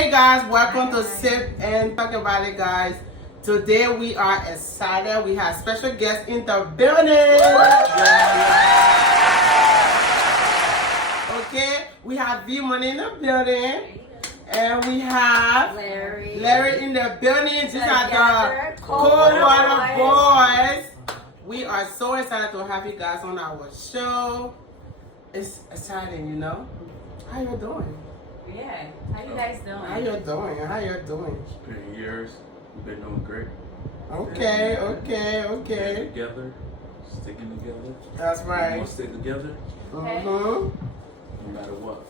Hey guys, welcome to Sip and Talk About It, guys. Today we are excited. We have special guests in the building. Okay, we have V Money in the building. And we have Larry in the building. These are the Coldwater Boys. We are so excited to have you guys on our show. It's exciting, you know. How you doing? Yeah. How you guys doing? How you doing? How you doing? It's been years. We've been doing great. Okay. We're together, sticking together. That's We right. want to stick together Mm-hmm. no matter what.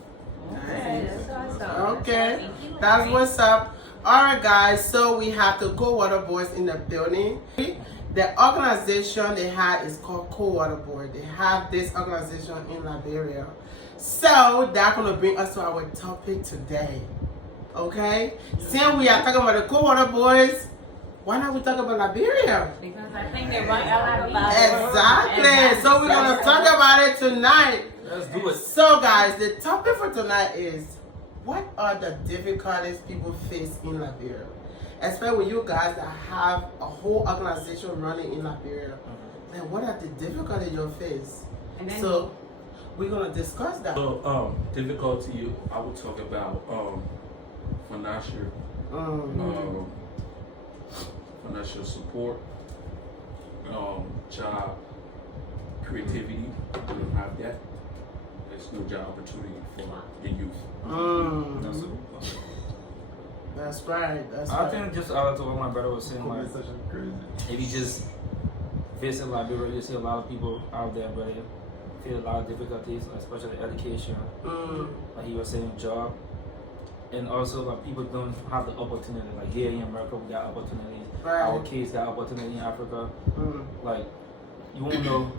Okay, that's what's up. Alright guys, so we have the Coldwater Boys in the building. The organization they have is called Coldwater Boys. They have this organization in Liberia. So that's gonna bring us to our topic today. Okay? Since we are talking about the Coldwater Boys, why not we talk about Liberia? Because I think they run out about Exactly. So we're gonna talk about it tonight. Let's do it. So guys, the topic for tonight is what are the difficulties people face in Liberia? Especially with you guys that have a whole organization running in Liberia. Then what are the difficulties you face? So we're gonna discuss that. So, difficulty, I would talk about financial, financial support, job, creativity. We don't have that. There's no job opportunity for the youth. That's right. That's I right. think just out to what my brother was saying, like, if you just visit Liberia, you see a lot of people out there, but they feel a lot of difficulties, especially education. Like he was saying, job, and also like people don't have the opportunity. Like here in America, we got opportunities. Right. Our kids got opportunity in Africa. Like you won't know,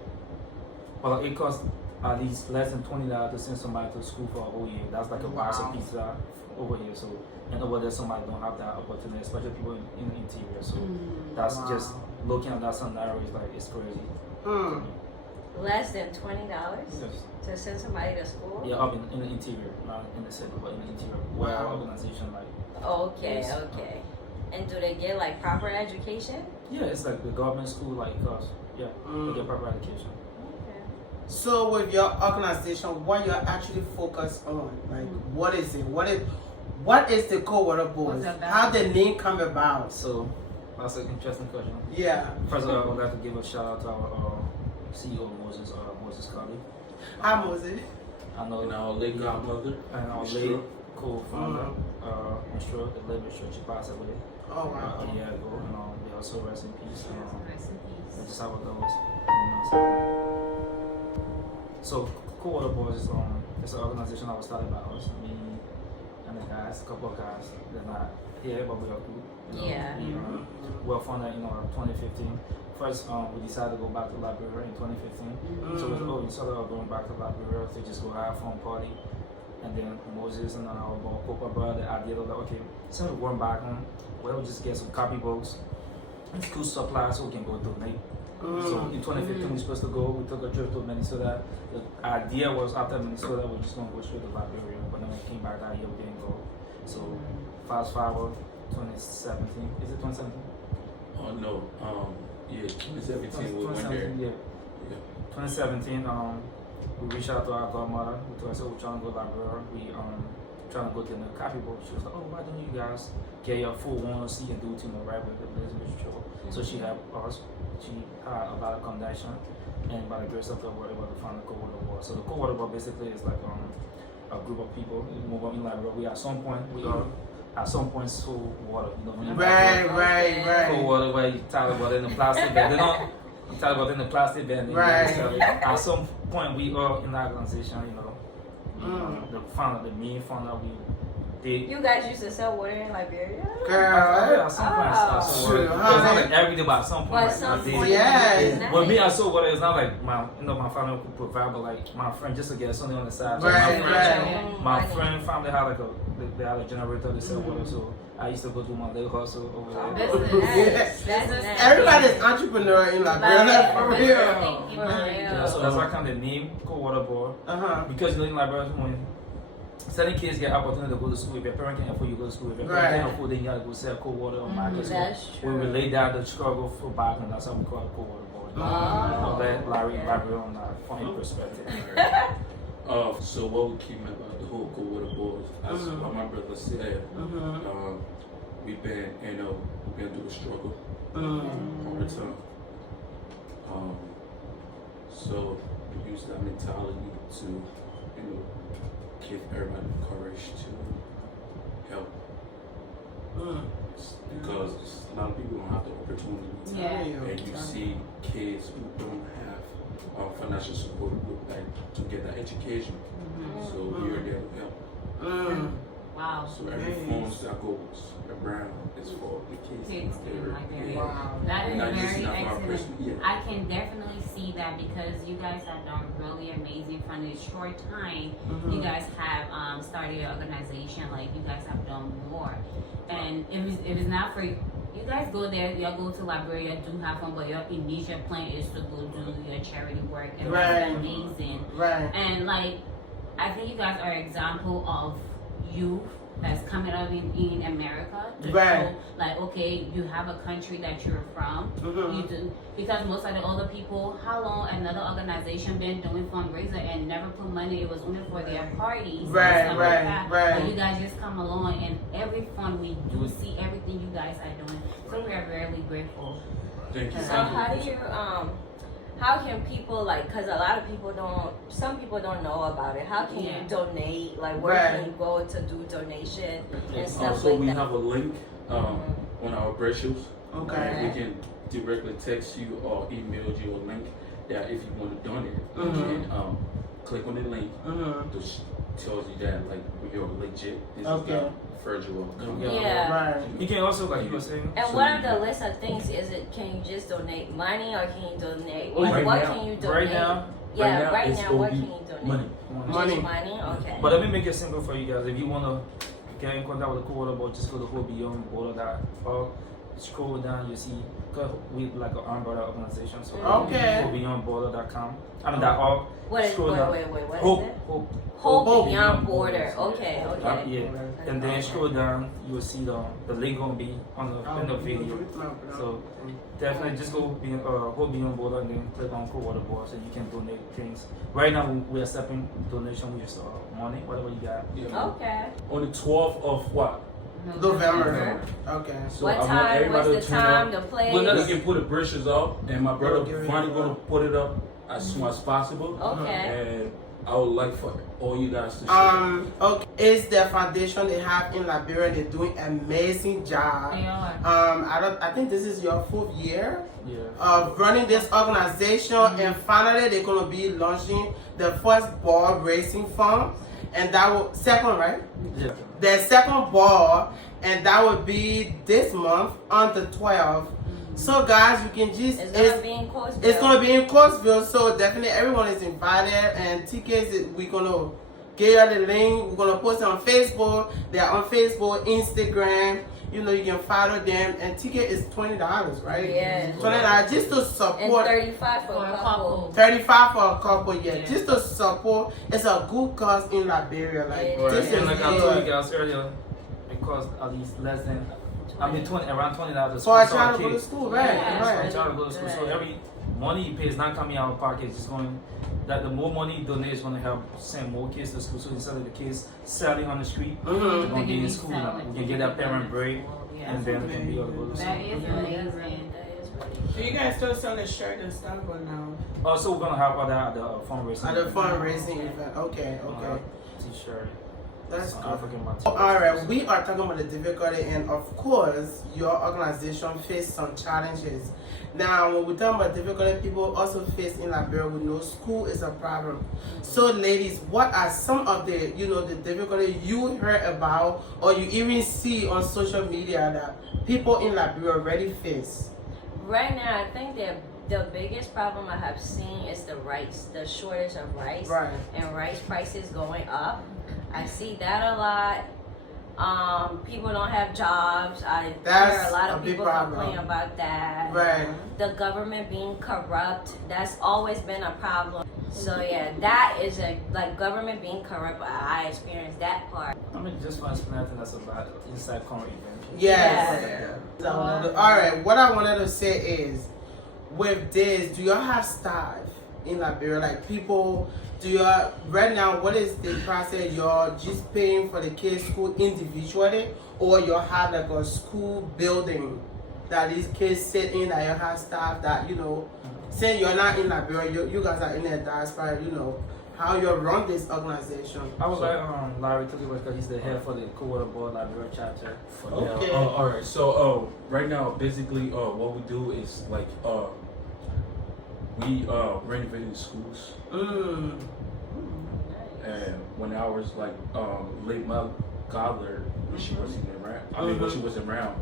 but like, it costs at least less than $20 to send somebody to school for a whole year. That's like a box of pizza over here. So and over there, somebody don't have that opportunity, especially people in the interior. So that's just looking at that scenario is like it's crazy. Less than $20 Yes. to send somebody to school? Yeah, up in the interior, not in the city, but in the interior. Where our organization like. Okay, Yes. okay. And do they get like proper education? Yeah, it's like the government school like us. Yeah, they get proper education. Okay. So with your organization, what you're actually focused on? Like what is it? What is the Coldwater Boys? What's it about? How the name come about? So that's an interesting question. Yeah. First of all, I would like to give a shout out to our CEO Moses Cully. Hi Moses. I know And our late godmother, and our Miss late Shrew. co-founder, I'm sure the Liberian Church, she passed away Oh wow. a year ago, and they also rest in peace. Rest in peace. That's just how it goes. So, Coldwater Boys is it's an organization that was started by us, me and the guys, a couple of guys. They're not here, but we are group. Yeah. We were founded in 2015. First, we decided to go back to Liberia in 2015. So we started going back to Liberia to just go have fun party. And then Moses and our Copa brother, the idea of like, okay, instead of going back home, we'll just get some copybooks and school supplies so we can go donate. So in 2015 we were supposed to go, we took a trip to Minnesota. The idea was after Minnesota we're just gonna go straight to Liberia, but then we came back that year we didn't go. So fast forward 2017, is it 2017? Oh no, yeah, 2017 we went there. 2017, yeah. 2017, we reached out to our godmother. We told her, so we're trying to go to Liberia. We trying to go to the coffee boat. She was like, oh, why don't you guys get your full 1C and do it right with the business show? So she helped us. She had a lot of connection, and by the grace of God, we were able to find the Coldwater Board. So the Coldwater Board basically is like a group of people move up in Liberia. We at some point sold water. You know, Right. cold water where you tie water in the plastic bag. They don't tie water in the plastic bag. Right. At some point, we are in the organization. You know, the main founder, we did. You guys used to sell water in Liberia? Girl. At some point, I sold water. Sure. It's not like every day, but at some point, But like, some I did. point, Yeah. Well, me, I sold water. It's not like my family could provide, but like my friend just to get something on the side. So Right. my friend family had like they had a generator to sell water, so I used to go do my little hustle over there. Business. Yeah. That's nice. Everybody's entrepreneur in Liberia, for real. Yeah, so that's why I kind of name Coldwater Board Uh-huh. because you know in Liberia when certain kids get opportunity to go to school. If your parent can afford you to go to school, if your parent Right. can't afford, then you gotta go sell cold water or market. That's We true. relate that the struggle for background. That's how we call it cold water board. Oh. Let Larry Okay. elaborate on that from his perspective. So what we keep about the whole cold water boys, as what my brother said, we've been through the struggle all the time. So we use that mentality to, give everybody the courage to help. Because a lot of people don't have the opportunity. Yeah. And you see kids who don't have financial support to get that education. So we are there to help. Wow. So every funds that goes around is for the kids. Kids in Liberia. Wow. That We're is not very using that for our excellent. personal- yeah. I can definitely see that because you guys have done really amazing from a short time. You guys have started your organization, like you guys have done more. And if it's not for you guys go there, y'all go to Liberia, do have fun, but your initial plan is to go do your charity work, and that's Right. amazing. Right. And like, I think you guys are an example of youth that's coming up in America. To Right. show, like, okay, you have a country that you're from. You do, because most of the older people, how long another organization been doing fundraiser and never put money? It was only for their parties. and Right, stuff right, like that. right. But you guys just come along, and every fund we do see everything you guys are doing. So we are very grateful. Thank you. So how do you how can people because a lot of people some people don't know about it. How can you donate? Like where Right. can you go to do donation and stuff Also, like we that? have a link on our brochures. Okay. And we can directly text you or email you a link that if you want to donate, you can click on the link. Which tells you that you're legit. This Okay. is not virtual. Yeah. Right. You can also, like you were saying, And So what you are the can- list of things? Can you just donate money or can you donate? Oh, Like, right what now- can you right donate? now- Yeah, right right now, now, it's what OB can you donate? money. Money. Just money? Okay. But let me make it simple for you guys. If you wanna get in contact with the Cold Water Board, just go to wholebeyondborder.org. Scroll down, you see, cause we like an umbrella organization, so Okay. wholebeyondborder.com. I mean that org. What is, Scroll down. wait, what is Hope, it? hope. Hope Hope Beyond Beyond Border. Borders. Okay, Yeah, okay. and then scroll down, you will see the link gonna be on in the video. So definitely just go Hope Beyond Border and then click on Cold Water Board so you can donate things. Right now we are accepting donation with just money, whatever you got. Yeah. Okay. On the 12th of what? November. Okay. So What I want time? everybody What's to the turn time? up. The place? We can put the brochures up, and my brother Okay. finally gonna put it up as soon as possible. Okay. And I would like for all you guys to share. Okay. It's the foundation they have in Liberia. They're doing amazing job. They are. I think this is your 4th year Yeah. of running this organization, and finally they're gonna be launching the first ball racing fund, and that will second, right? Yeah. The second ball, and that will be this month on the 12th. So guys, you can just It's gonna be in Coastville. it's gonna be in Coastville, so definitely everyone is invited, and tickets we're gonna get you the link. We're gonna post it on Facebook. They're on Facebook, Instagram. You can follow them, and ticket is $20, right? Yeah. $20 just to And support. 35 for For a a couple. couple. 35 for a couple, yeah. Yeah. Just to support. It's a good cause in Liberia, like Yeah. Right. this is And like I told you good. guys earlier, it costs at least less than around $20 For a for child to go to kids. school, right? Yeah. For a Right. child to go to school. So every money you pay is not coming out of pocket. It's just going. That the more money you donate is going to help send more kids to school. So instead of the kids selling on the street, they're going to be in school now. We can get that parent break, and then they can be able to go to That school. is amazing. That is really Do you guys still sell the shirt and stuff or no? Also, we're going to have other fundraising. At the fundraising event. Okay, We're gonna okay. have T-shirt. That's some good. African material. Alright, we are talking about the difficulty, and of course, your organization faced some challenges. Now, when we talk about difficulty, people also face in Liberia, we know school is a problem. So, ladies, what are some of the the difficulty you heard about, or you even see on social media that people in Liberia already face? Right now, I think that the biggest problem I have seen is the rice, the shortage of rice, Right. and rice prices going up. I see that a lot. People don't have jobs. I That's hear a lot a of big people problem. complain about that. Right. The government being corrupt, that's always been a problem. So yeah, that is a like government being corrupt. I experienced that part. I mean, just for explaining, I think that's about inside current event. Yes. Yeah. All right. What I wanted to say is, with this, do y'all have staff in Liberia? Like people, do y'all right now? What is the process? Y'all just paying for the kids' school individually, or y'all have like a school building that these kids sit in? That you have staff that Saying you're not in Liberia, you guys are in the diaspora. How you run this organization. I would like Larry to do it because he's the head for the Co-Water Board Liberia chapter. Okay. All right. So right now, basically, what we do is like we renovating schools. And when I was like late my godler, when she wasn't around, when she wasn't around,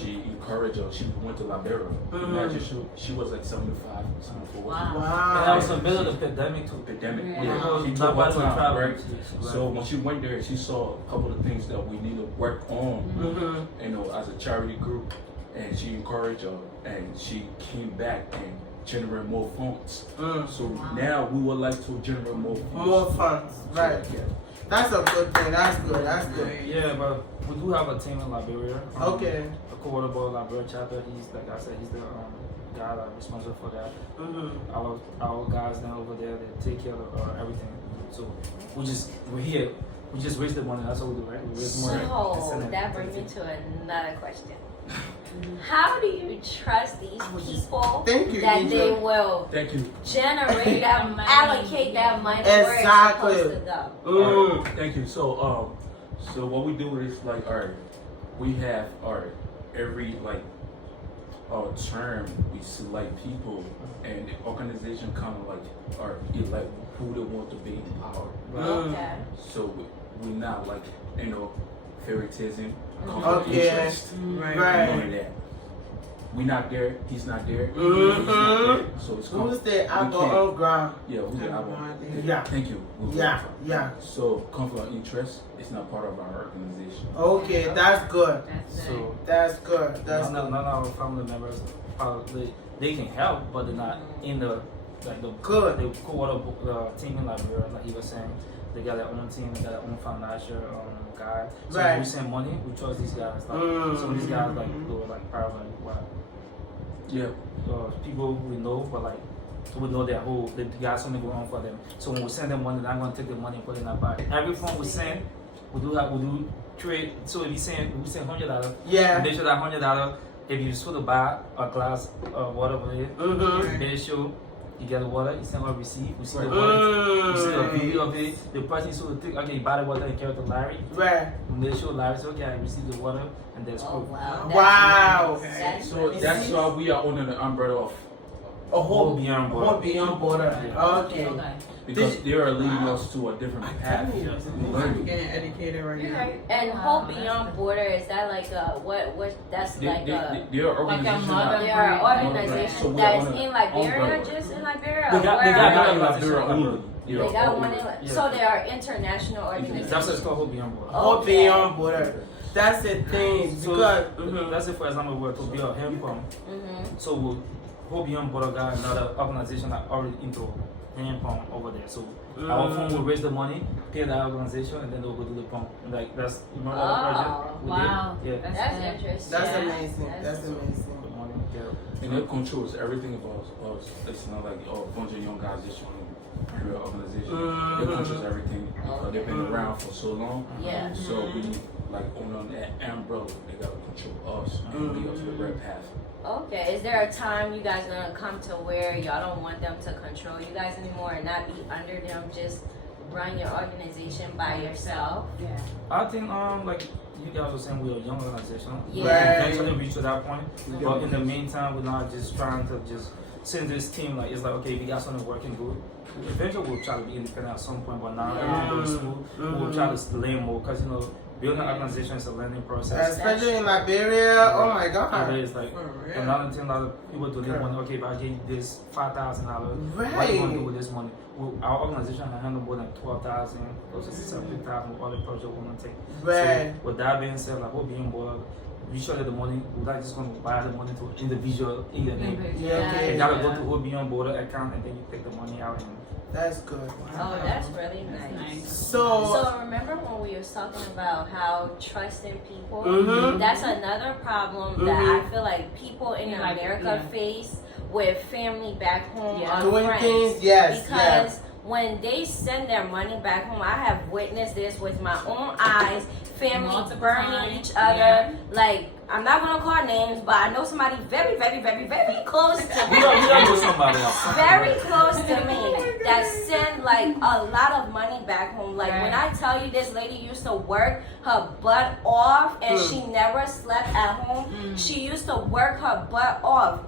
she encouraged her. She went to Liberia. Imagine she was like 75, 74. Wow. And that was in the middle of the pandemic too. Pandemic. Yeah. She took one time, right? So when she went there, she saw a couple of things that we need to work on, as a charity group, and she encouraged her, and she came back and generate more funds. So now we would like to generate more funds. More funds, right? Yeah. That's a good thing. That's good. That's good. Yeah, but we do have a team in Liberia. Okay. The Co-Water Board Liberia chapter. He's like I said, he's the guy that's responsible for that. Our guys down over there, they take care of everything. So we're here. We just raise the money. That's what we do, right? We raise money. So that brings me to another question. How do you trust these people Thank you, that Angel. they will Thank you. generate that money, allocate that money Exactly. where it's supposed to go? All right, thank you. So what we do is like, all right, we have every like term we select people, and the organization kind of like elect who they want to be in power. Okay. So we're not like favoritism, Okay. interest, Right. none of that. We not there. He's not there. He's not there. So it's Who's the we apple can't- on ground? Yeah, we the apple. Yeah. Thank you. Yeah. So conflict of interest is not part of our organization. Okay, that's good. That's So That's good. That's none of our family members probably they can help, but they're not in the Good. the Co-Water team in Liberia. Like he was saying, they got their own team, they got their own financial guy. So Right. when we send money, we trust these guys. Like some of these guys like do it like private. Yeah. People we know, but like we know that they got something going on for them. So when we send them money, they're not gonna take the money and put it in our bag. Every phone we send, we do trade. So if we send $100, Yeah. make sure that $100, if you sort of buy a glass of water with it, make sure you get the water, you send a receipt, we see the water, we see the video of it, the person sort of think, okay, you buy the water and carry it to Larry. Right. Make sure Larry says, okay, I received the water, and that's Oh cool. wow. Wow. That's So nice. that's why we are under the umbrella of A whole beyond border. whole beyond border. Okay. okay. because they are leading us to a different path. I'm Learning. getting educated right now. And Hope Beyond Border, is that like what that's They like are a organization. mother- there are So organizations we're that's on in a Liberia, umbrella. just in Liberia. They got Where Not are in they? Liberia only. They got one in Yeah. so they are international That's organizations. what it's called whole beyond border. Whole Okay. beyond border. That's the thing So because that's it. For example, we're to build a hand pump. So we'll Hope Beyond Border got another organization that already into hand pump over there. So our phone will raise the money, pay the organization, and then they'll go do the pump. Like that's that project we wow. did. Yeah. That's good. interesting. that's Yeah. amazing. That's The amazing. money, yeah. And it controls everything about us. It's not like a bunch of young guys just trying to create an organization. They control everything because they've been around for so long. Yeah. So we like on that umbrella, they gotta control us and lead us to the right path. Okay. Is there a time you guys gonna come to where y'all don't want them to control you guys anymore and not be under them, just run your organization by yourself? Yeah. I think like you guys were saying, we're a young organization. Yeah. Right. Eventually reach to that point. But in the meantime, we're not just trying to just send this team like it's like okay, we got something working good. Eventually we'll try to be independent at some point, but now everything goes smooth. We'll try to learn more because building an organization is a learning process. Especially in Liberia. Oh my And God. it's like another thing, a lot of people donate money. Okay, if I give this $5,000, what are you gonna do with this money? Well, our organization has handled more than 12,000, close to 70,000 with all the projects we want to take. Right. So with that being said, like we're being bored. We sure that the money, we're not just going to buy the money to individual in your name. Yeah, okay. You gotta go to OB on border account and then you take the money out and That's good. Oh, that's really nice. So Remember when we were talking about how trusting people? Mhm. That's another problem that I feel like people in America face with family back home or doing friends. things, yes, Because when they send their money back home, I have witnessed this with my own eyes. Family Multiple burning times. each other. Yeah. Like, I'm not gonna call names, but I know somebody very, very, very, very close to me. We don't know somebody else. Very close to me that send like a lot of money back home. Like when I tell you this lady used to work her butt off and she never slept at home. She used to work her butt off.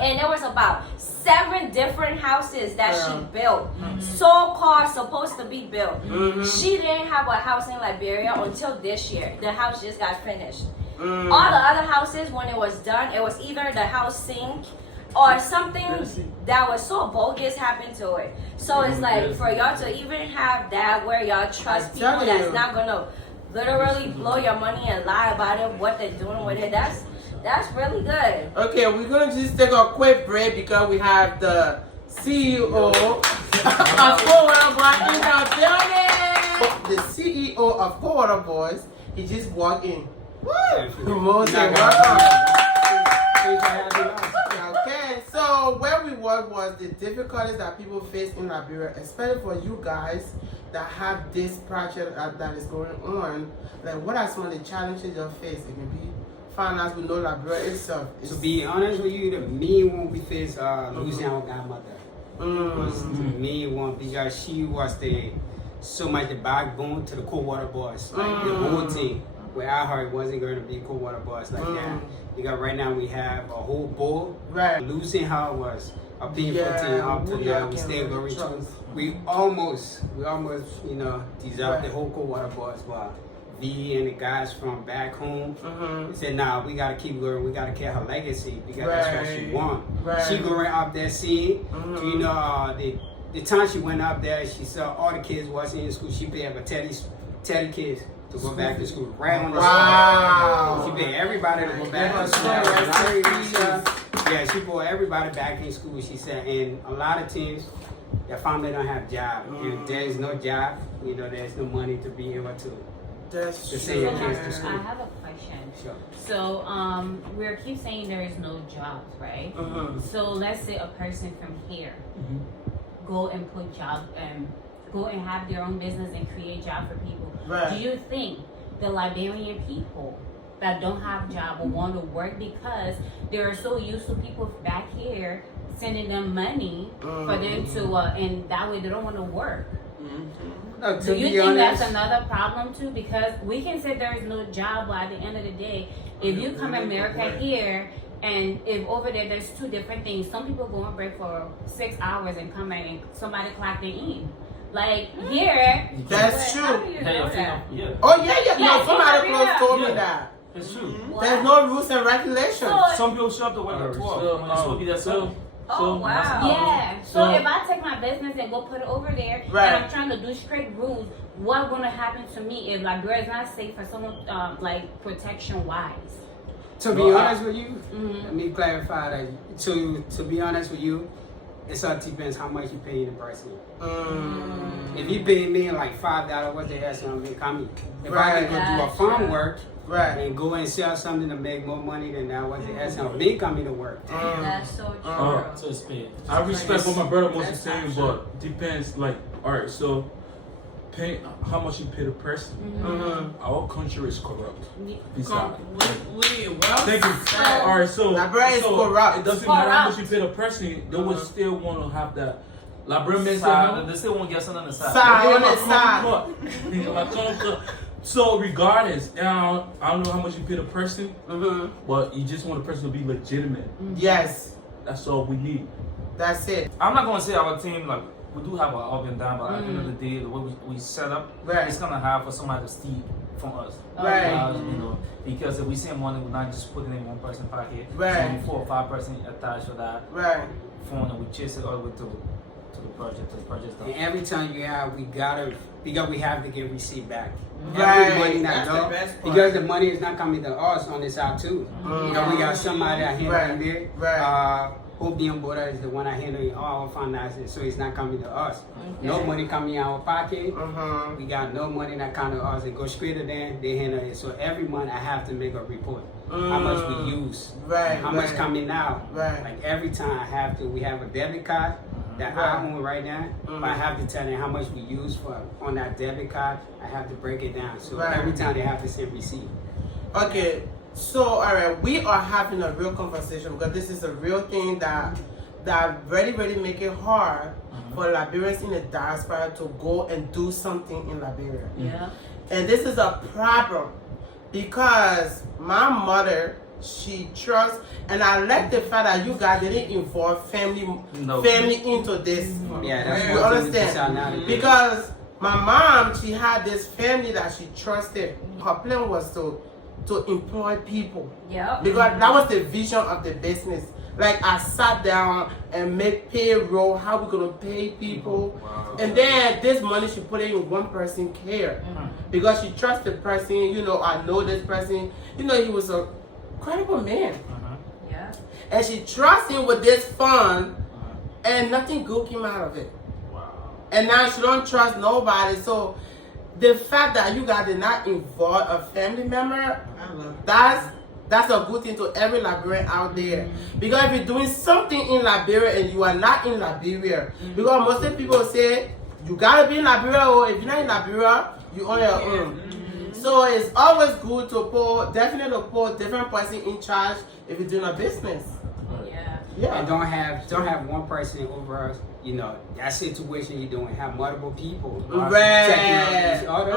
And there was about 7 different houses that she built. So-called supposed to be built. She didn't have a house in Liberia until this year. The house just got finished. All the other houses, when it was done, it was either the house sink or something that was so bogus happened to it. So it's like for y'all to even have that where y'all trust people that's not gonna literally blow your money and lie about it, what they're doing with it, that's really good. okay, we're gonna just take a quick break because we have the CEO of Co-Water Boys in the building. The CEO of Co-Water Boys, he just walked in. Woo! Moses, okay, so where we work was the difficulties that people face in Liberia, especially for you guys that have this project that is going on. Like, what are some of the challenges you face? It can be finance with no Liberia itself. To be honest with you, the main one we face losing our godmother was the main one because she was so much the backbone to the Co-Water Boys, like the whole team. Without her, it wasn't going to be Co-Water Boys like that. Because right now we have a whole board. Right. Losing her was a painful thing up to now. We still going through. We almost, dissolved the whole Co-Water Boys, but V and the guys from back home said, nah, we gotta keep going, we gotta carry her legacy because that's what she want. She going up there seeing, the time she went up there, she saw all the kids wasn't in school. She paid for 30 kids to go back to school right on the spot. She paid everybody to go back to school. Yeah, she put everybody back in school, she said, and a lot of teams, their family don't have job. If there is no job, there's no money to be able to send your kids to school. I have a question. Sure. So we keep saying there is no jobs, right? So let's say a person from here go and put job and go and have their own business and create job for people. Do you think the Liberian people that don't have job will want to work because they're so used to people back here sending them money for them to and that way they don't want to work? No, Do you think that's another problem too? Because we can say there is no job, but at the end of the day, if you come to America here and if over there there's 2 different things, some people go on break for 6 hours and come back and somebody clock them in. Like here, that's true. how do you know that? Oh yeah. No, somebody close told me that. It's true. There's no rules and regulations. Some people show up to work at 12 when it's supposed to be that 7. Oh, wow. Yeah. So if I take my business and go put it over there, and I'm trying to do strict rules, what's gonna happen to me if Liberia is not safe for someone like protection wise? To be honest with you, let me clarify that. To be honest with you, it all depends how much you pay the person. If you pay me like $5, what's the hell going to come? If I can go do a farm work and go and sell something to make more money than that, what's the hell me coming to work? That's so true. So it's paid. I respect what my brother wants to say, but depends. Like, all right, so pay how much you pay the person. Our country is corrupt. Thank you. All right, so Liberia is corrupt. It doesn't matter how much you pay the person; they will still want to have that. Liberia men They still won't get something on the side. So regardless, I don't know how much you pay the person, but you just want the person to be legitimate. Yes. That's all we need. That's it. I'm not gonna say our team like we do have an up and down, but at the end of the day, the way we set up, it's gonna have for somebody to steal from us. Because if we send money, we're not just putting in one person pocket. So 4 or 5 person attached to that phone, and we chase it all the way to the project. And every time we have to get receipt back. Every money that go, because the money is not coming to us on this side too. We got somebody out here Obian Border is the one that handles all our finances, so it's not coming to us. No money coming in our pocket. We got no money that come to us. It goes straight to them. They handle it. So every month I have to make a report. How much we use. How much coming out. Like every time I have to. We have a debit card that I own right now, but I have to tell them how much we use for on that debit card. I have to break it down. So every time they have to send receipt. Okay. So, all right, we are having a real conversation because this is a real thing that really make it hard for Liberians in the diaspora to go and do something in Liberia. Yeah. And this is a problem because my mother, she trusts, and I like the fact that you guys didn't involve family into this. Yeah, that's You understand? Because my mom, she had this family that she trusted. Her plan was to employ people. Yeah. Because that was the vision of the business. Like I sat down and make payroll, how we gonna pay people. And then this money she put it in one person care. Because she trusts the person, you know, I know this person, you know, he was a credible man. Yeah. And she trusts him with this fund and nothing good came out of it. And now she don't trust nobody. So the fact that you guys did not involve a family member, that's a good thing to every Liberian out there. Because if you're doing something in Liberia and you are not in Liberia, because most of the people say you gotta be in Liberia, or if you're not in Liberia, you on your own. So it's always good to put different person in charge if you're doing a business. And don't have one person over us. You know, that situation you're doing, have multiple people. Checking each other.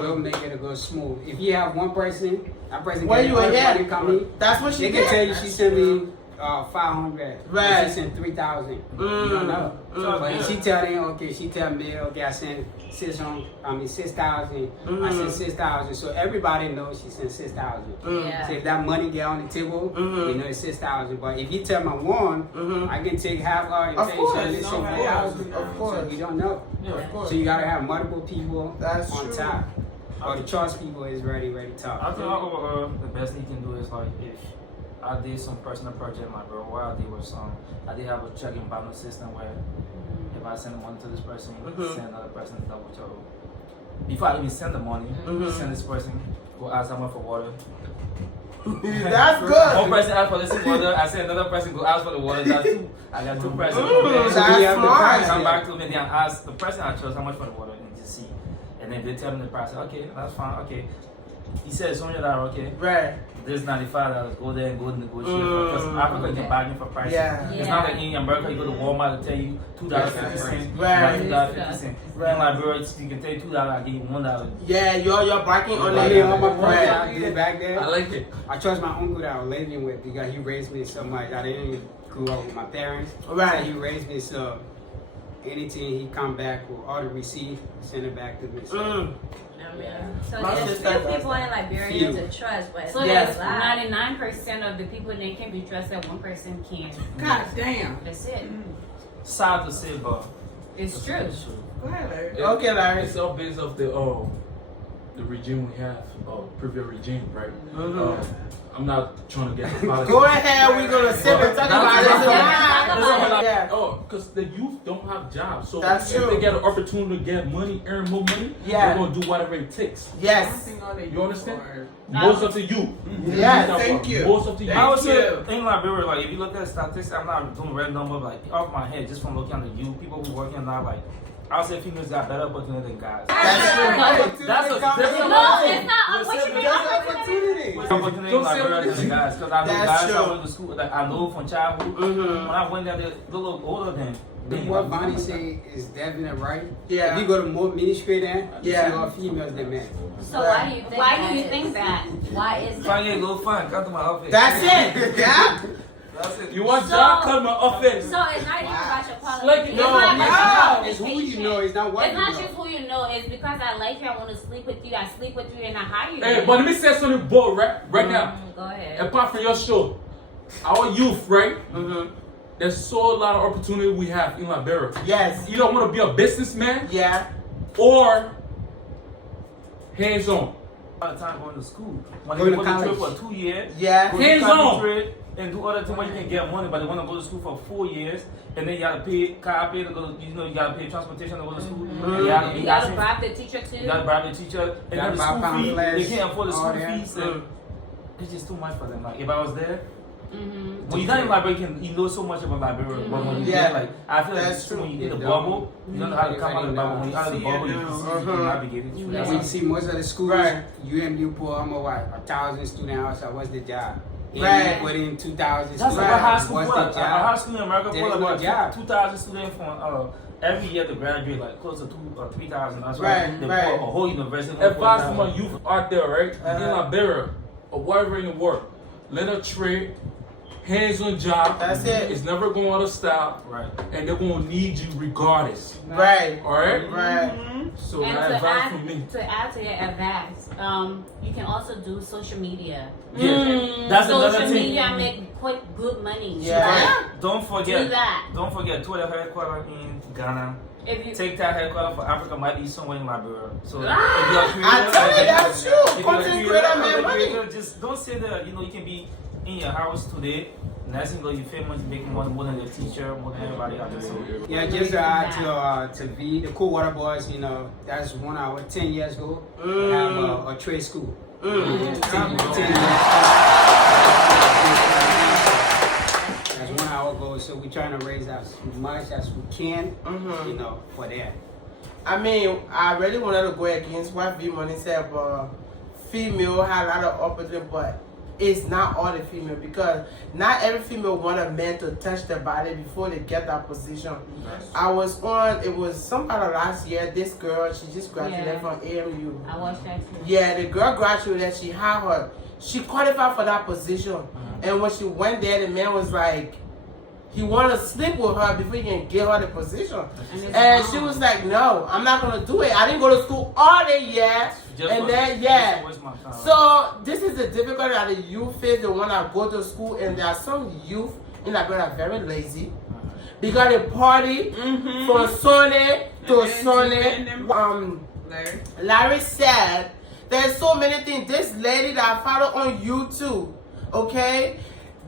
We'll make it go smooth. If you have one person, that person Where you at? Coming, that's what she they can tell you she sent me 500. She sent 3,000. You don't know. But if she tell them, okay, she tell me, okay, I sent 6,000. I sent 6,000. So everybody knows she sent 6,000. So if that money get on the table, you know it's 6,000. But if you tell me one, I can take half of your Of course. So you don't know. So you gotta have multiple people on top. Or the trust people is very tough. I think overall the best thing you can do is like if I did some personal project, like bro, what I did was I did have a check and balance system where if I send money to this person, send another person double total. Before I even send the money, send this person, go ask someone for water. That's good. One person asked for this water, I send another person go ask for the water. That's two. I got two persons. That's smart. Come back to me and ask the person I trust how much for the water and just see. And then they tell me the price. Okay, that's fine. Okay. He said it's $100, okay? Right. There's $95. Go there and go negotiate. Because Africa you can bargain for prices. It's not like in America you go to Walmart and tell you $2.50. Right. $2.50. In Liberia you can tell you $2, I give you $1. Yeah, you're barking on my project I did back there. I like it. I trust my uncle that I was living with because he raised me so much. I didn't even grew up with my parents. Right. So he raised me so anything he come back with all the receipts, send it back to me. So. So there's few people in Liberia to trust, but so there's 99% of the people that can be trusted, 1% can't. God damn. That's it. Sad to say, but it's true. Go ahead, Larry. Okay, Larry. It's all based off the regime we have, previous regime, right? I'm not trying to get politics. Go ahead, we're gonna sit and talk about it. Yeah. Oh, because the youth don't have jobs. So that's if true. they get an opportunity to get money, earn more money, they're gonna do whatever it takes. Yes. You understand? Most of the youth. Yes, thank you. Most of the youth. I would say in Liberia, like if you look at statistics, I'm not doing red number, like off my head, just from looking at the youth, people who working now, like I would say females got better opportunity than guys. That's true. That's a different it's not opportunity. Opportunity in Liberia than the guys, because I know guys I went to school, like I know from childhood. When I went there, they're a little older than. What Bonnie say is definitely right. Yeah. If you go to more ministry then, you see more females than men. So why do you think? Why do you think that? Why is If I get a little fun, come to my office. That's it. Yeah. That's it. You want job? Come to my office. So it's not even about your It's qualifications. not about It's who you know. It's not what It's you not know. just who you know. It's because I like you. I want to sleep with you. I sleep with you and I hire you. Hey, but let me say something bold right now. Go ahead. Apart from your show, our youth, right? There's so a lot of opportunity we have in Liberia. Yes. You don't want to be a businessman Yeah. or hands-on. A lot of time going to school. When Going they to go to trip college. for 2 years, Yeah. go to Hands college on. trip and do other things where you can get money, but they want to go to school for 4 years, and then you gotta pay car pay to go. You gotta pay transportation to go to school. You gotta, You gotta bribe the teacher too. You gotta bribe the teacher, and then the Gotta school buy fee. pamphlets, They can't afford the all school that. fees. And it's just too much for them. Like if I was there. Mm-hmm. When you're not in Liberia, you know so much about Liberia. But when you're Yeah. there, like I feel like That's true. when you're in the You bubble, you don't know how to come out of the bubble. When you're out of the See bubble, it you now. can navigate it. And we see most of the schools, Right. UMU pull almost 1,000 student outside. What's the job? Right. Put in 2,000 That's students. what high school What's for. the A job? high school in America There for is no about job. 2,000 students from every year to graduate, like close to 2,000 or 3,000. That's Right, why they right. pour a whole university. Advice from my youth out there, right? In Uh-huh. Liberia, or wherever in the world, let her trade, hands-on job. That's it. It's never going to stop, Right. and they're going to need you regardless. Right. All right. Right. So And that to advice from me. add to your advice, you can also do social media. Yeah. That's another Social thing. media make quite good money. Yeah. Don't forget. Do that. Don't forget Twitter headquarters in Ghana. If you TikTok headquarters for Africa might be somewhere in Liberia. So if you're a I creator, tell you, that's true. if you're a Content creator make money. creator, just don't say that. You can be in your house today. Next thing you know, you famous, you making money more than your teacher, more than everybody out there. So, Yeah, just to add to V, the Cool Water Boys, that's 1 hour, 10 years ago. We have a trade school. Yeah, 10 years. That's 1 hour ago, so we're trying to raise as much as we can, for that. I mean, I really wanted to go against what V Money said, but female have a lot of opportunity, but it's not all the female, because not every female want a man to touch their body before they get that position. I was on, it was sometime last year, this girl, she just graduated from AMU. I watched that too. Yeah, the girl graduated, she qualified for that position. And when she went there, the man was like, he wanted to sleep with her before he can get her the position. And she was like, no, I'm not going to do it. I didn't go to school all day yet. So this is the difficulty that the youth face. They want to go to school, and there are some youth in Liberia that are very lazy. Because they party from Sunday to Sunday. Larry said there's so many things. This lady that I follow on YouTube, okay?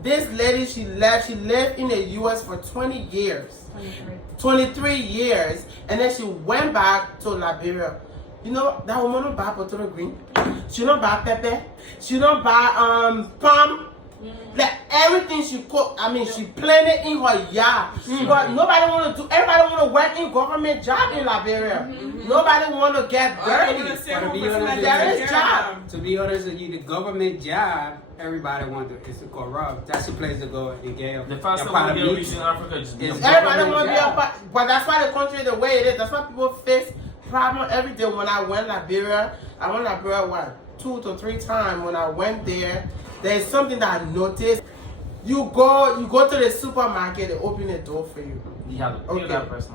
This lady, she lived in the U.S. for 20 years. 23 years. And then she went back to Liberia. You know, that woman don't buy potato green. She don't buy pepper. She don't buy palm. Like everything she cook, I mean, she plant it in her yard. But nobody want to do, everybody want to work in government job in Liberia. Nobody want to get dirty. There is job. To be honest with you, the government job, everybody wants is to corrupt. That's the place to go and get the fastest way to reach in Africa is everybody want to be a part, but that's why the country the way it is. That's why people face problem every day. When I went Liberia, I went Liberia 2 to 3 times. When I went there, there's something that I noticed. You go to the supermarket, they open the door for you. You have to pay that person.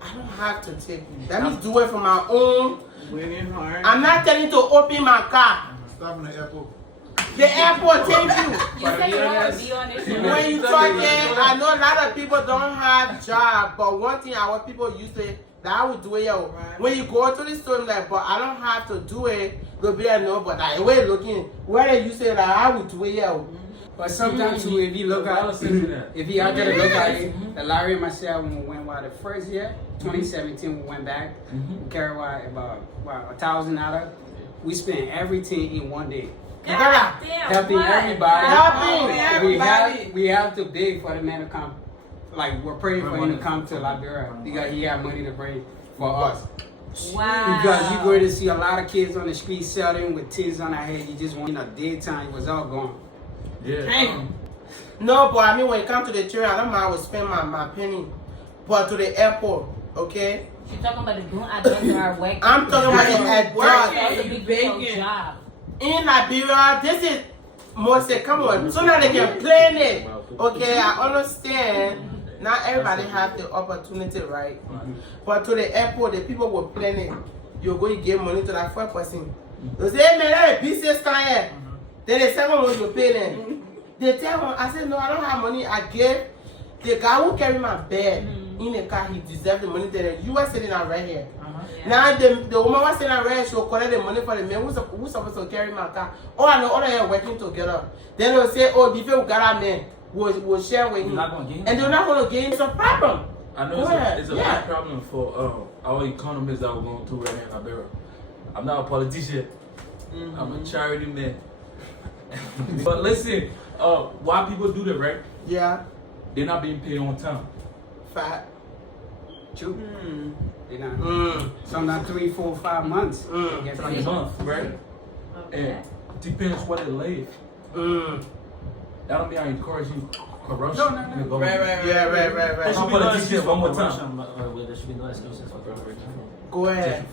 I don't have to take you. Let me do it for my own. I'm not telling you to open my car. Stop in the airport. The airport take you. You say you don't want to be on this show. When you talking, I know a lot of people don't have job, but one thing our people used to, that I would do it, yo. When you go to the store, like, but I don't have to do it. They'll be like, no, but like, we're looking, where they used to, like, I would do it, yo. But sometimes too, if you look at if you out there to look at it, Larry and myself, when we went the first year, 2017, we went back. We carried about $1,000. We spent everything in one day. Helping everybody. We have to beg for the man to come. Like, we're praying for him to come to Liberia because he have money to bring for us. Wow. Because you're going to see a lot of kids on the street selling with tears on their head. You just want, daytime, it was all gone. Yeah. No, but I mean, when it comes to the children, I don't mind, I would spend my penny. But to the airport, okay? She's talking about the doing adults that are working. I'm talking about the adults. That's a big deal job. In Liberia, this is most come on, so now they can plan it. Okay, I understand. Not everybody have the opportunity, right? But to the airport, the people will plan it. You go, you give money to that first person. They say, hey man, that is business time here. Then the second one you pay them. They tell me, I said, no, I don't have money. I gave the guy who carry my bed in the car, he deserved the money that you were sitting out right here. Yeah. Now the woman was sitting out right here, she will collect the money for the man who's supposed to carry my car. Oh, I know all of them working together. Then they'll say, oh, the people who got a man will share with him. And they're not going to get him. It's a problem. I know it's a big problem for our economists that we're going through right here in Liberia. I'm not a politician. I'm a charity man. But listen, why people do that, right? Yeah. They're not being paid on time. Fat. True. They not. Sometimes 3, 4, 5 months. Get Like a month, right? Okay. And depends what it lays. That don't mean I encourage you corruption. No. Right. Yeah. Some politicians one more time. There should be no excuses for corruption. Go ahead.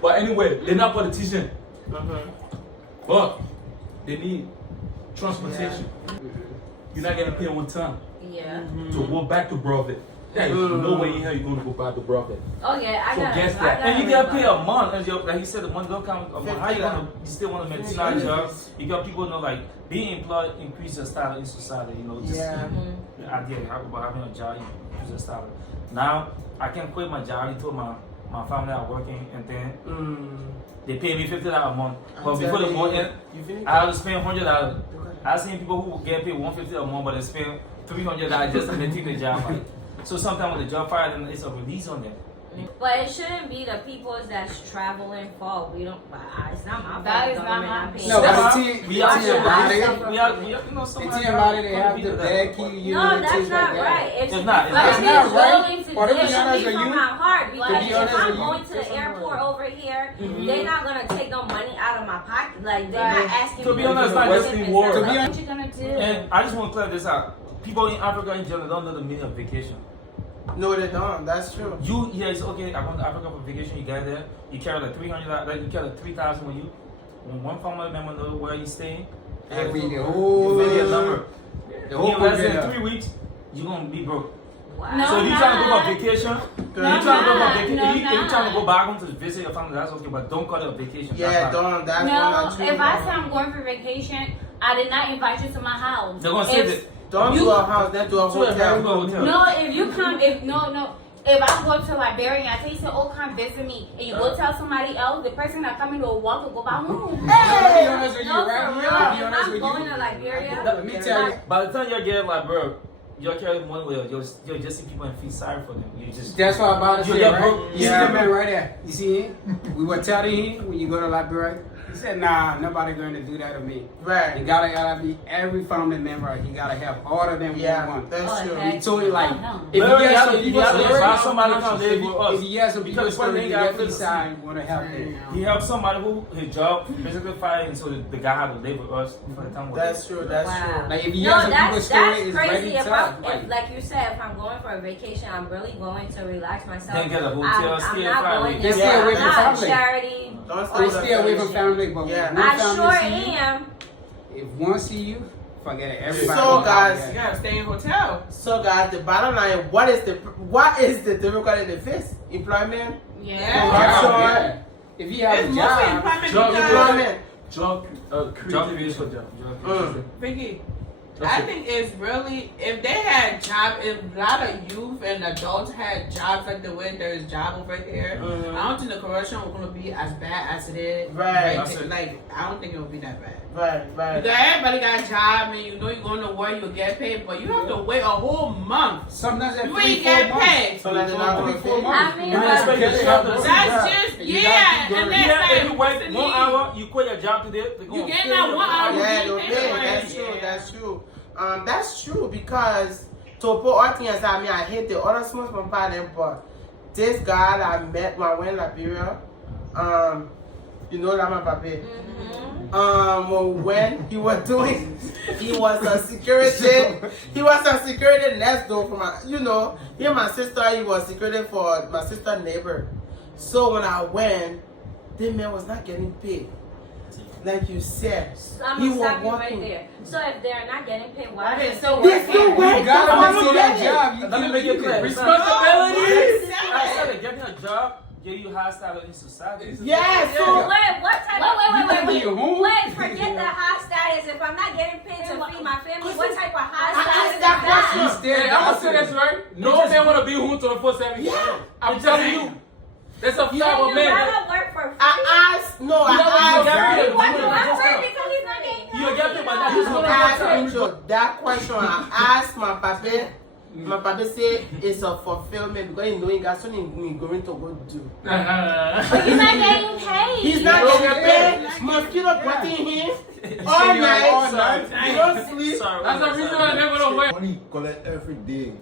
But anyway, they're not politicians. But they need transportation. You're not getting paid on time. Yeah. So go back to Broadway. There is no way in hell you're going to go back to Broadway. Oh yeah, I So got. guess that. And you gotta pay a month, and like he said, the month don't count a month. How you gonna? You still want to maintain a job? You got people know like being employed increase your status in society. You know, just the idea about having a job increase your status. Now I can quit my job. He told my family are working, and then they pay me $50 a month. But before the month end, I have to spend $100. I've seen people who get paid $150 a month, but they spend $300 just to maintain the job. Like, so sometimes when the job fired, then it's a release on them. But it shouldn't be the people that's traveling for. We don't. It's not my fault. That is the not government my paying. No, us. but We are about it. you know, some about it, they have the bad key unit. No, that's things not like right. that. It should It's not. be- It's but not it's right. willing to- Or to be it should honest be with from you- my heart. Because be if honest I'm with you- going to the airport over here, they're not gonna take no money out of my pocket. Like they're not asking To me be honest, do not just this in and war. that. To be What you gonna do? And I just want to clear this out. People in Africa in general don't know the meaning of vacation. No, they don't. That's true. It's okay. I went to Africa for vacation. You got there. You carry like $300. Like you carry like 3,000 with you. When one family member knows where you staying, Every the you whole pay your number. the whole In less country. than 3 weeks, you're gonna be broke. Wow. No, So if you trying to go on vacation, No, if you trying to go on vacation, no, if you trying to no. go back home to visit your family, that's okay. But don't call it a vacation. Yeah, That's not. don't. That's No, not true. if I say I'm going for vacation, I did not invite you to my house. They're gonna say If- that. Don't You- do a house, then do a To a hotel. hotel. No, if you come, if I go to Liberia, I tell you, say, oh, come visit me, and you go tell somebody else, the person that coming to walk will go back home. To be honest with you, No, for right? real. To be honest If I'm with going you. to Liberia, Let me tell you. By the time you get like, bro, you're carrying money with you, you'll just see people and feel sorry for them. You just That's what I'm about to You say, get right? broke. You see that man right there? You see him? We were telling him when you go to Liberia. He said, nah, nobody going to do that to me. Right. You gotta be every family member. You gotta have all of them Yeah, one. that's Oh, true. okay. He told you like, No. if you Larry, get some you people have to story, buy somebody come live with us. if you have some people Because one story, thing you I get feel this the side, want to help them. He helped somebody who his job basically fired, and so the guy had to live with us for the time. That's true. That's wow. true. Like if you No, have some people that's story, it's crazy. very If tough. I'm, like you said, if I'm going for a vacation, I'm really going to relax myself. Then get a hotel, I'm stay not Friday. going Just there. stay away I'm from not family. charity. Don't They stay away from family, but Yeah. when one I family sure see you, am. if one see you, forget it. Everybody. So, knows guys, that. You gotta stay in hotel. So guys, the bottom line, what is the difficulty they face? Employment, Yeah. corruption, If you have It's a mostly job, employment Job because, employment. Job Job creativity creation. for them. Vicky, That's I it. think it's really, if they had if a lot of youth and adults had jobs like the way there's job over here, I don't think the corruption was gonna be as bad as it is. Right. That's it. Like, I don't think it would be that bad. Right. Because everybody got a job and you know you're going to work, you'll get paid, but you have to wait a whole month. sometimes that You 3-4 ain't get months. paid. So that they're not gonna 3-4 pay. months. I mean, You but- expect Because to you have have to- the- That's just, You yeah, got to and go that's Yeah, if you like, wait what's the 1 need? hour, you quit your job today. You getting that 1 hour. Yeah, you they'll getting pay. paid. That's true. Yeah. That's true. That's true because to put all things aside, I mean, I hate the other small part them, but this guy that I met when I went to Liberia, you know that my baby. When he was doing, he was a security next door for my, he and my sister, he was security for my sister's neighbor. So when I went, the man was not getting paid. Like you said, So I'm he gonna was stop you right working. there. So if they're not getting paid, why Why are they they still still They still working? work. You gotta That's see what that I'm saying. job. You Let me can't make it keep clear. Responsibilities. I said getting a job give you high status in society. Yeah, So so wait, what type be your home. Wait, forget the high status. If I'm not getting paid to feed my family, what type of high I status asked is that that? You still Hey, I'm gonna say this right. No man want to be home 24/7. Yeah. I'm telling you. That's a fact, You man. gotta work for free. I asked, no, I asked. He want to work for it because he's not getting You get paid, but now he's I gonna asked work. Angel that question. I asked my papa. My papa said it's a fulfillment because he know he got something he going to go do. But he's not getting paid. He's not getting paid. Mosquito biting him all night. He don't sleep. That's the reason I never don't work. Money collect every day.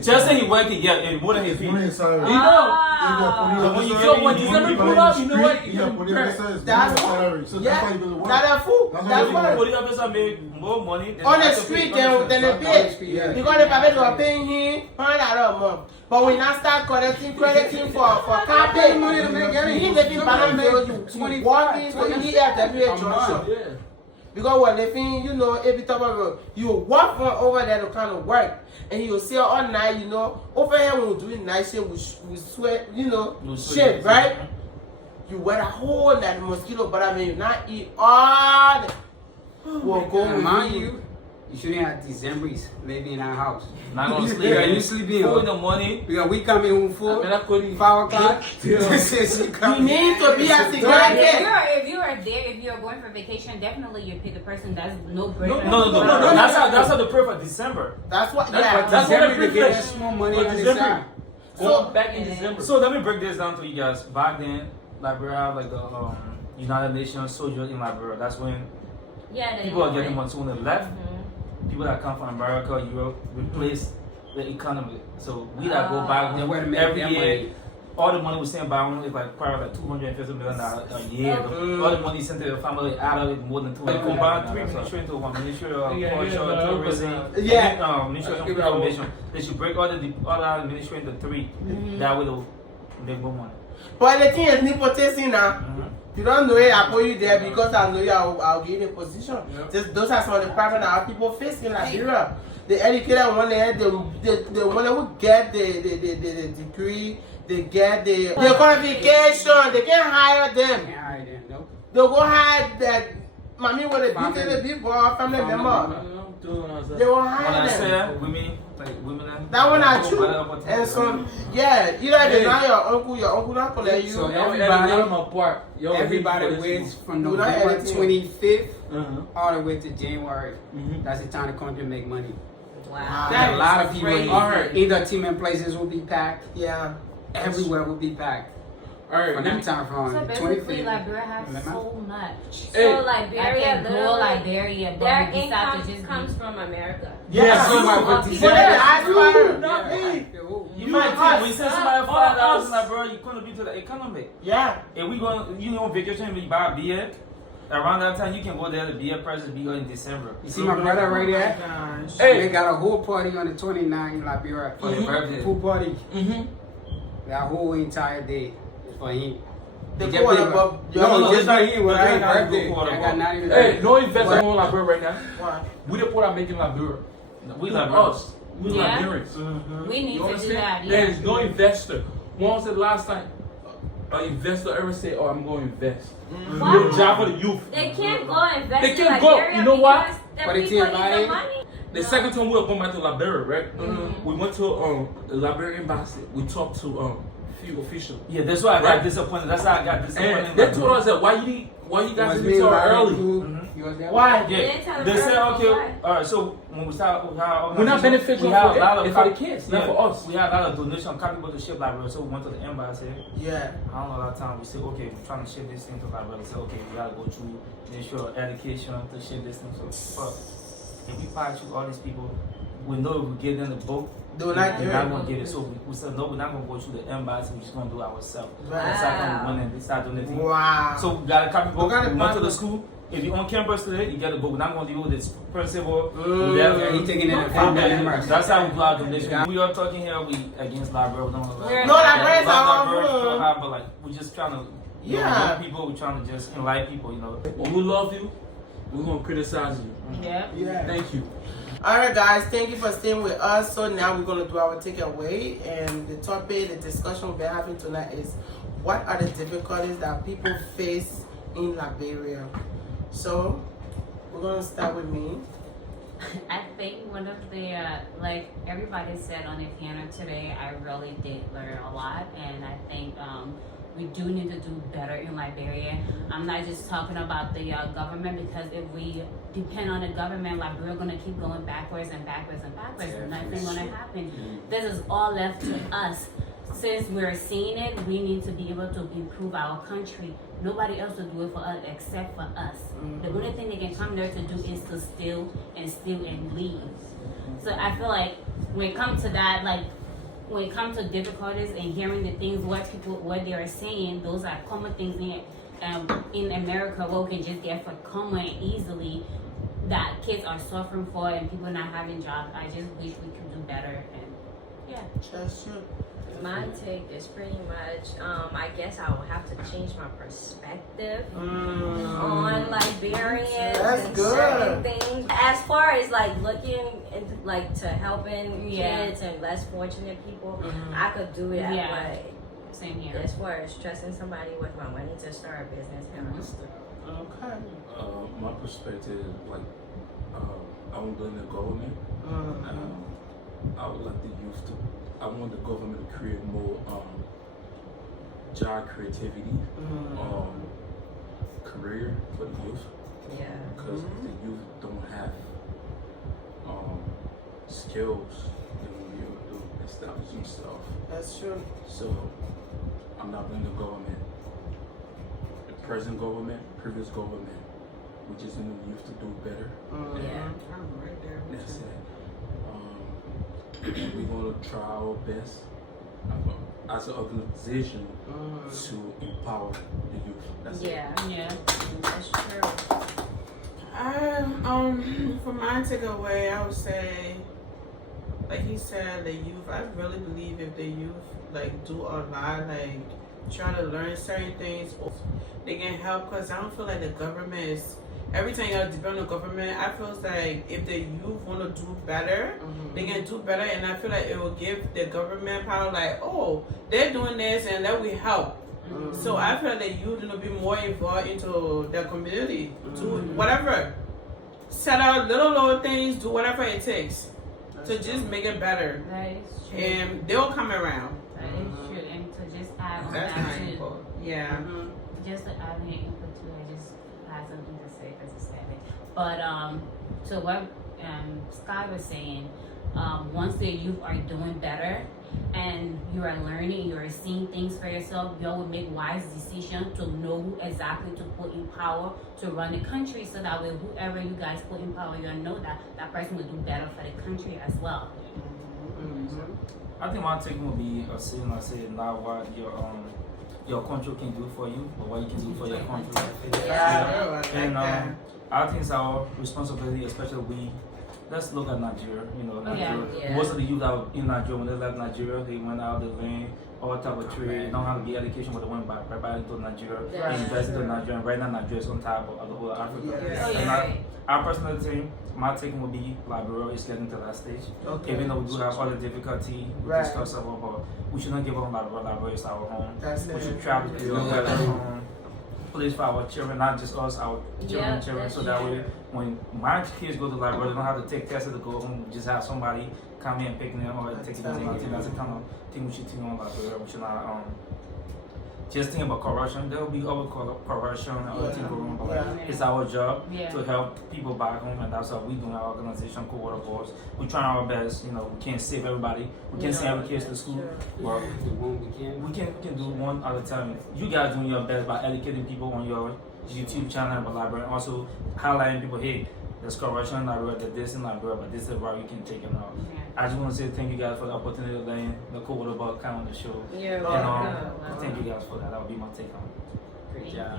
Just say he working, yeah, and more than his It's fee. money salary. You know. So when December pull up, you know what? You Yeah, can police prep. officer is That's money salary. So that's why Yeah, you go to work. that's a fool. That's That's why why. Police officer make more money than On the other street, people. then they pay. Yeah. Because the papa were paying him $100 a month. But when I start crediting for car pay, money to make everything. he living Somebody balance make you 25, walking to 26 the FWA a junction. month. Yeah. Because we're living, you know, every time you walk from over there to kind of work, and you see all night, you know, over here when we're doing night shift, we sweat, you know, shit, right? You wear a whole night mosquito, but I mean, you not eat all the we'll go And with mind you. you shouldn't have December's living in our house. Not gonna sleep. Yeah, you sleeping. 4 in the morning. Because we come in home I mean, 4, I couldn't. 5 o'clock. You need to be a cigarette If you are there, if you're going for vacation, definitely you pick a person that's no good. No. That's how the prayer for December. That's what, That's yeah. what- that's December what they the get privilege. small money For on the December. side. So back in December. So let me break this down to you guys. Back then, Liberia had like the United Nations soldiers in Liberia. That's when Yeah, they people are know getting it. money. So when they left, people that come from America, Europe, replace the economy. So we that go back They want to make every their year. money. All the money we send back is like probably like $250 million a year. All the money sent to the family out of it more than $200 million. Combine 3 ministry into one: Ministry of Culture, Tourism, Ministry of Information. They should break all the ministry into 3. That way they'll make more money. But the thing is nepotism now. You don't know it, I put you there because I know you, I'll give you the position. Those are some of the problems that our people face in Liberia. The educated one, the one who get the degree, they get the qualification, they can hire them. Can't hire them, no. They'll go hire that mommy with a big people, family member. They will When I hire say them. that, women. That one are true. And so, yeah, either they not your uncle not collect you. So Everybody everybody waits from Do not November edit it. 25th all the way to January. That's the time to come to make money. Wow. And a lot of people, crazy. Alright. either team and places will be packed, Yeah. everywhere will be packed. Alright, From that time So from basically, 25th. Liberia has so much. Hey. So Like Liberia, in go literally, Liberia, but their we decide to income just comes be. from America. Yeah, so like People with So December. they ask for not me. You might think when you send somebody $5 in Liberia, you contribute to the economy. Yeah. If we going, you on vacation and we buy a beer, around that time you can go there. The beer prices be in December. You see my brother right there? Hey. They got a whole party on the 29th in Liberia. For the birthday. Pool party. Mm-hmm. That whole entire day is for him. The Just quarter big- above your No, just like him. When No, I they gotta go birthday, quarter I above. got not even. Hey, no investment on Liberia right now. Why? We the people that making Liberia. We Not Liberia. us. We Yeah. Liberians. We need You to do understand? that. There Yeah. is no investor. When was the last time an investor ever say, "Oh, I'm going to invest"? Why? No job for the youth. They can't go invest They in can't go. Liberia You know what? because the But they people can't need buy the it. money. The second time we were going back to Liberia, right? We went to the Liberian embassy. We talked to few officials. Yeah, that's why I got Right. disappointed. That's how I got disappointed. And they told us that why you guys Was didn't me tell and early. You was there? Why? They Yeah, didn't tell they us said early, okay. why? All right, so when we start, We're not beneficial we had for a lot them. of It's for the kids, not for us. We had a lot of donation coming to ship Liberia, so we went to the embassy. Yeah. I don't know that time. We said, okay, we're trying to ship this thing to Liberia. We said, okay, we gotta go through Ministry of Education to ship this thing. So, but if we pass through all these people, we know if we give them the boat, Do not they're give not it. gonna get it. So we said, no, we're not gonna go through the embassy. We're just gonna do it ourselves. Right. That's how we went and they started doing the thing. Wow. So we got a copy book. We got a We went to the copy. school. If you're on campus today, you get a book. We're not gonna deal with this principal. Yeah, he taking it in the family members. That's how we do our donation. We are talking here. We against Liberia. We don't want to. No, Liberians are Liberia, wrong. but like we're just trying to. Yeah. People. We're trying to just enlighten people. You know. When we love you, we're gonna criticize you. Yeah. Yeah. Thank you. Alright guys, thank you for staying with us. So now we're going to do our takeaway, and the topic, the discussion we're having tonight is what are the difficulties that people face in Liberia. So we're going to start with me. I think one of the, like everybody said on the panel today, I really did learn a lot, and I think we do need to do better in Liberia. I'm not just talking about the government, because if we depend on the government, like we're gonna keep going backwards and backwards and backwards. Nothing's gonna happen. This is all left to us. Since we're seeing it, we need to be able to improve our country. Nobody else will do it for us except for us. The only thing they can come there to do is to steal and leave. So I feel like when it comes to that, like when it comes to difficulties and hearing the things what they are saying, those are common things in America where we can just get for common and easily that kids are suffering for and people not having jobs. I just wish we could do better, and yeah. That's true. My take is pretty much, I guess I will have to change my perspective on Liberians That's and good. certain things. As far as like looking into, like to helping kids and less fortunate people, I could do that. But Same here. as far as trusting somebody with my money to start a business, Okay. My perspective, like, I don't blame the government. I would like the youth to. I want the government to create more job creativity, career for the youth. yeah. Because the youth don't have skills they won't be able to establish themselves. That's true. So I'm not blaming the government. The present government, previous government, we just need the youth to do better. Yeah. I'm right there with That's you. it. And we're gonna try our best as an organization to empower the youth. That's it. Yeah. That's true. For my takeaway, I would say, like he said, the youth. I really believe if the youth like do a lot, like try to learn certain things, they can help. Cause I don't feel like the government is. Every time you depend on the government, I feel like if the youth want to do better, they can do better, and I feel like it will give the government power. Like, oh, they're doing this, and that will help. So I feel like the youth will be more involved into their community, do whatever, set out little things, do whatever it takes to just make it better, That is true. and they'll come around. That is true. And to just add on That's that my too, input. Yeah. just to add in input too, I just had something to say because it's savage. But to what Sky was saying, once the youth are doing better and you are learning, you are seeing things for yourself, you will make wise decisions to know who exactly to put in power to run the country, so that way whoever you guys put in power, you'll know that that person will do better for the country as well. I think my take would be saying, I say, not what your country can do for you, but what you can do for your country. And I think it's our responsibility, especially let's look at Nigeria. You know, Nigeria. Most of the youth out in Nigeria, when they left Nigeria, they went out, they learned all type of trade. They don't have to get education, but they went back right into Nigeria. They invested in Nigeria, and right now Nigeria is on top of the whole of Africa. I personally think my take would be Liberia is getting to that stage. Even though we do have other difficulty, we discuss about, but we should not give up on Liberia. Liberia is our home. We should try to build a better place for our children, not just us, our children, so that way when my kids go to Liberia, they don't have to take tests to go home. We just have somebody come in and pick them or take them. I think that's the kind of thing we should think on Liberia. We should not just think about corruption. There will be other corruption and other things going on, but it's our job to help people back home, and that's what we do in our organization, Cold Water Boys. We're trying our best. You know, we can't save everybody. We can't send every kids to school. But we can do one at a time. You guys doing your best by educating people on your YouTube channel about Liberia, and also highlighting people, hey, there's corruption in Liberia, there's this in Liberia, but this is where you can take it out. I just want to say thank you guys for the opportunity of letting the Cold Water Boys come on the show. Thank you guys for that. That would be my take on it. Great job.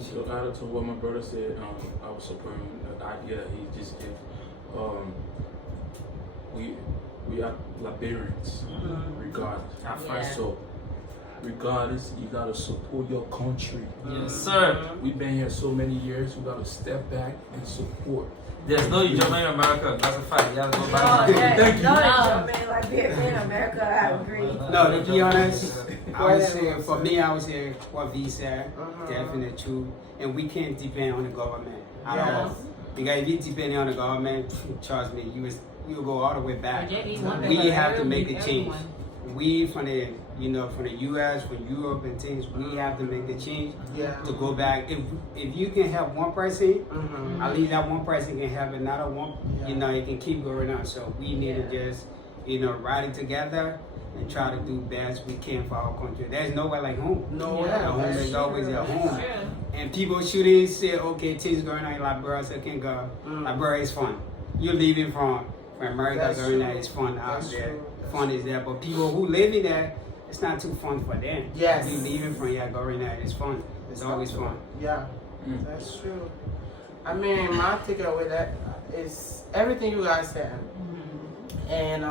So added to what my brother said, I was supporting the idea that he just gave. We are Liberians, regardless. So regardless, you gotta support your country. Yes, sir. We've been here so many years. We gotta step back and support. There's no Jamaican in America. That's a fact. You gotta go back. Thank you. No Jamaican like in America. I agree. No, to be honest, I would say for me, I would say what V said, definitely true, and we can't depend on the government at all. Because if you depending on the government, trust me, you will go all the way back. One We thing have to about make the change. everyone. We from the from the US, from Europe and things, we have to make the change to go back. If you can help one person, at least that one person can help another one. It can keep going on. So we need to just ride it together and try to do best we can for our country. There's nowhere like home. Home is always at home. And people shouldn't say, okay, things going on in Liberia, so I can go. Liberia is fun. You're leaving from America, going there, it's fun out there. Fun is there, but people who live in there, it's not too fun for them. Yes. You leaving from here, going there, it's fun. It's always fun. Yeah, that's true. I mean, my takeaway that is everything you guys said, and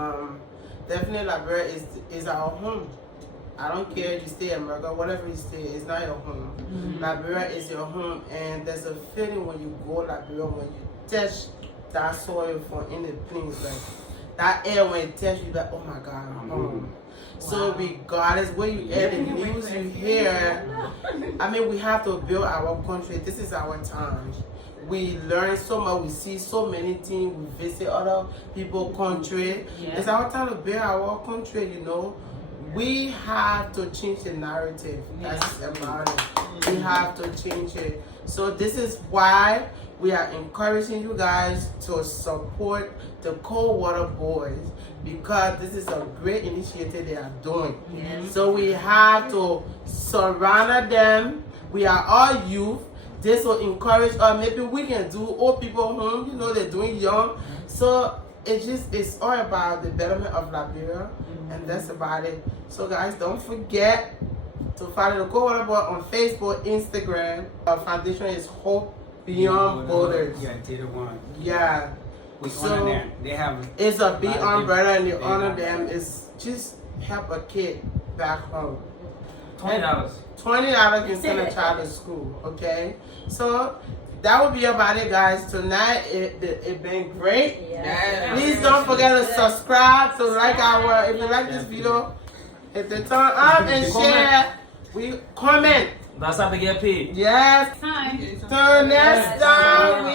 definitely Liberia is our home. I don't care if you stay in America, whatever you stay, it's not your home. Liberia is your home, and there's a feeling when you go Liberia, when you touch that soil from in the plains, like that air when it touch you, like, oh my God, I'm home. So regardless where you at, the news you hear, I mean, we have to build our country. This is our time. We learn so much. We see so many things. We visit other people's country. It's our time to build our country. We have to change the narrative. That's about it. We have to change it. So this is why we are encouraging you guys to support the Cold Water Boys, because this is a great initiative they are doing. So we have to surround them. We are all youth. This will encourage us. Maybe we can do old people home. They're doing young. So it's all about the betterment of Liberia, and that's about it. So guys, don't forget to follow the Cold Water Boy on Facebook, Instagram. Our foundation is Hope Beyond Borders. Yeah, Taylor one. Yeah. We So, honor them. They have. It's a big umbrella, and you they honor have- them. It's just help a kid back home. $20. $20 can send a child to school, okay? So that would be about it, guys. Tonight it been great. Please don't forget to subscribe, to like if you like this video, hit the thumb up and share. We comment. That's how we get paid. Yes. Time. Till next time.